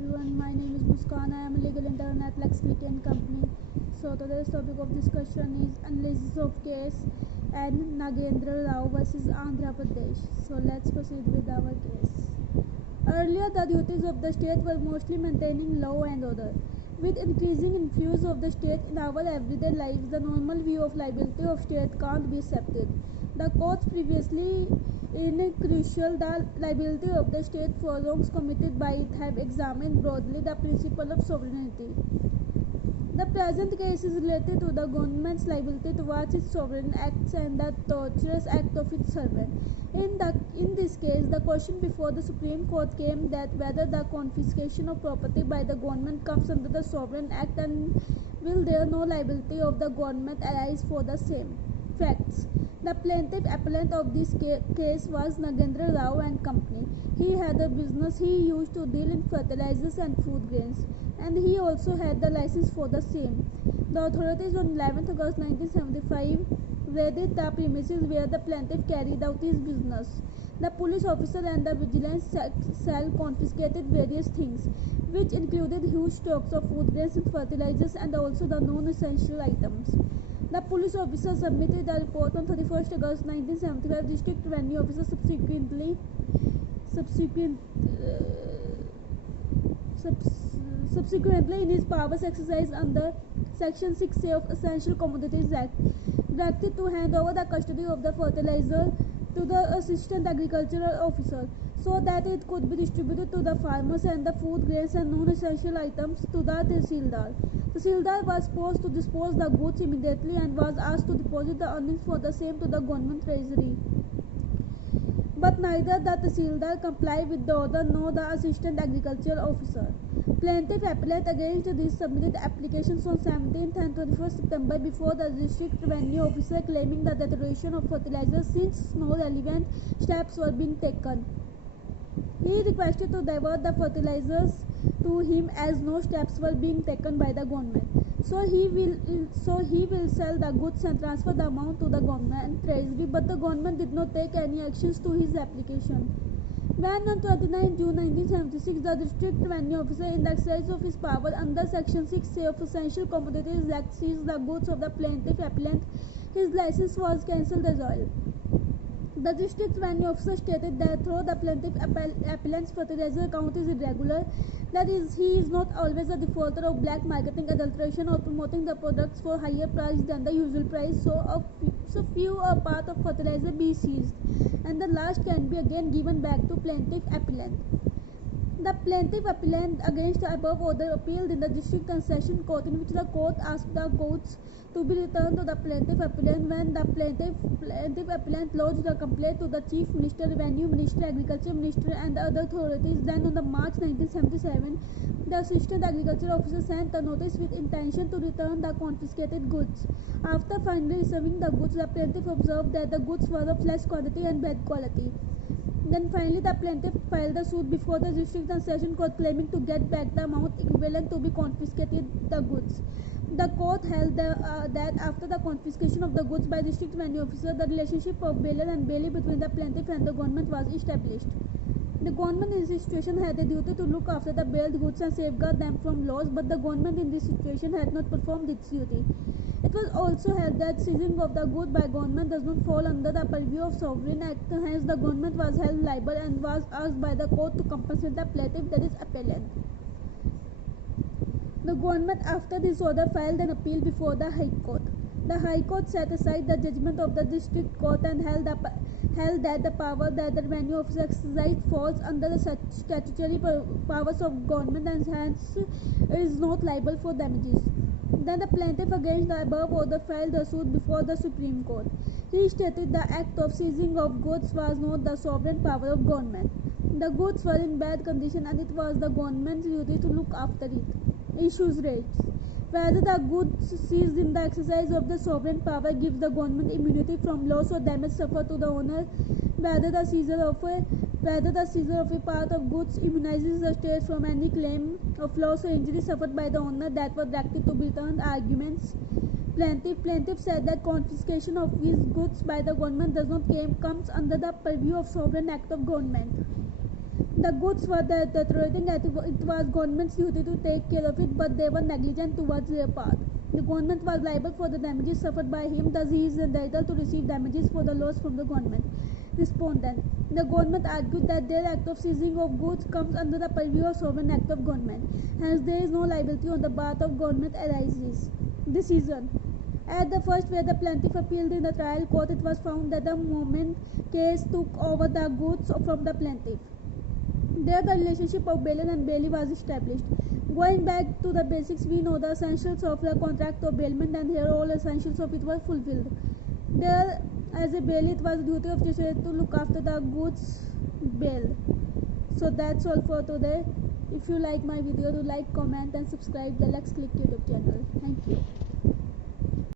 everyone, my name is Muskan. I am a legal intern at Lexington and Company. So today's topic of discussion is analysis of case and Nagendra Rao versus Andhra Pradesh. So let's proceed with our case. Earlier, the duties of the state were mostly maintaining law and order. With increasing influence of the state in our everyday lives, the normal view of liability of state can't be accepted. The courts previously in crucial the liability of the state for wrongs committed by it have examined broadly the principle of sovereignty. The present case is related to the government's liability towards its sovereign acts and the tortious act of its servant. In this case, the question before the Supreme Court came that whether the confiscation of property by the government comes under the Sovereign Act and will there no liability of the government arise for the same. Facts. The plaintiff appellant of this case was Nagendra Rao and Company. He had a business. He used to deal in fertilizers and food grains, and he also had the license for the same. The authorities on 11th August 1975 raided the premises where the plaintiff carried out his business. The police officer and the vigilance cell confiscated various things, which included huge stocks of food grains and fertilizers and also the non-essential items. The police officer submitted a report on 31st August 1975. District Revenue Officer subsequently in his powers exercised under Section 6A of Essential Commodities Act, directed to hand over the custody of the fertilizer to the Assistant Agricultural Officer so that it could be distributed to the farmers and the food grains and non-essential items to the Tehsildar. Tehsildar was supposed to dispose the goods immediately and was asked to deposit the earnings for the same to the government treasury. But neither the Tehsildar complied with the order nor the Assistant Agricultural Officer. Plaintiff appellate against these submitted applications on 17th and 21st September before the District Revenue Officer claiming the deterioration of fertilizers since no relevant steps were being taken. He requested to divert the fertilizers to him as no steps were being taken by the government. So he will sell the goods and transfer the amount to the government treasury, but the government did not take any actions to his application. When on 29 June 1976, the District Revenue Officer, in the exercise of his power under Section 6A of Essential Commodities Act, seized the goods of the plaintiff appellant, his license was cancelled as well. The District Revenue Officer stated that though the plaintiff appellant's fertilizer account is irregular, that is, he is not always a defaulter of black marketing, adulteration, or promoting the products for higher price than the usual price, so few a part of fertilizer be seized, and the last can be again given back to plaintiff appellant. The plaintiff appellant against the above order appealed in the District Concession Court, in which the court asked the goods to be returned to the plaintiff appellant. When the plaintiff appellant lodged a complaint to the Chief Minister, Revenue Minister, Agriculture Minister and the other authorities, then on the March 1977, the Assistant Agriculture Officer sent a notice with intention to return the confiscated goods. After finally receiving the goods, the plaintiff observed that the goods were of less quantity and bad quality. Then finally the plaintiff filed a suit before the District Concession Court claiming to get back the amount equivalent to be confiscated the goods. The court held that after the confiscation of the goods by District Revenue Officer, the relationship of bailer and bailee between the plaintiff and the government was established. The government in this situation had a duty to look after the bailed goods and safeguard them from loss, but the government in this situation had not performed its duty. It was also held that seizing of the goods by government does not fall under the purview of Sovereign Act, hence the government was held liable and was asked by the court to compensate the plaintiff, that is appellant. The government after this order filed an appeal before the High Court. The High Court set aside the judgment of the District Court and held that the power that the Revenue Officer exercised falls under the statutory powers of government and hence is not liable for damages. Then the plaintiff against the above order filed a suit before the Supreme Court. He stated the act of seizing of goods was not the sovereign power of government. The goods were in bad condition and it was the government's duty to look after it. Issues raised: whether the goods seized in the exercise of the sovereign power gives the government immunity from loss or damage suffered to the owner, whether the seizure of a part of goods immunizes the state from any claim of loss or injury suffered by the owner that were directed to be returned. Arguments: plaintiff said that confiscation of his goods by the government does not comes under the purview of sovereign act of government. The goods were deteriorating and it was government's duty to take care of it, but they were negligent towards their part. The government was liable for the damages suffered by him, thus he is entitled to receive damages for the loss from the government. Respondent: the government argued that their act of seizing of goods comes under the purview of sovereign act of government, hence there is no liability on the part of government arises. Decision: at the first where the plaintiff appealed in the trial court, it was found that the moment case took over the goods from the plaintiff. There the relationship of bailiff and bailey was established. Going back to the basics, we know the essentials of the contract of bailment, and here all essentials of it were fulfilled. There, as a bailey, it was the duty of justiciar to look after the goods bailed. So that's all for today. If you like my video, do like, comment and subscribe the Let's Click YouTube channel. Thank you.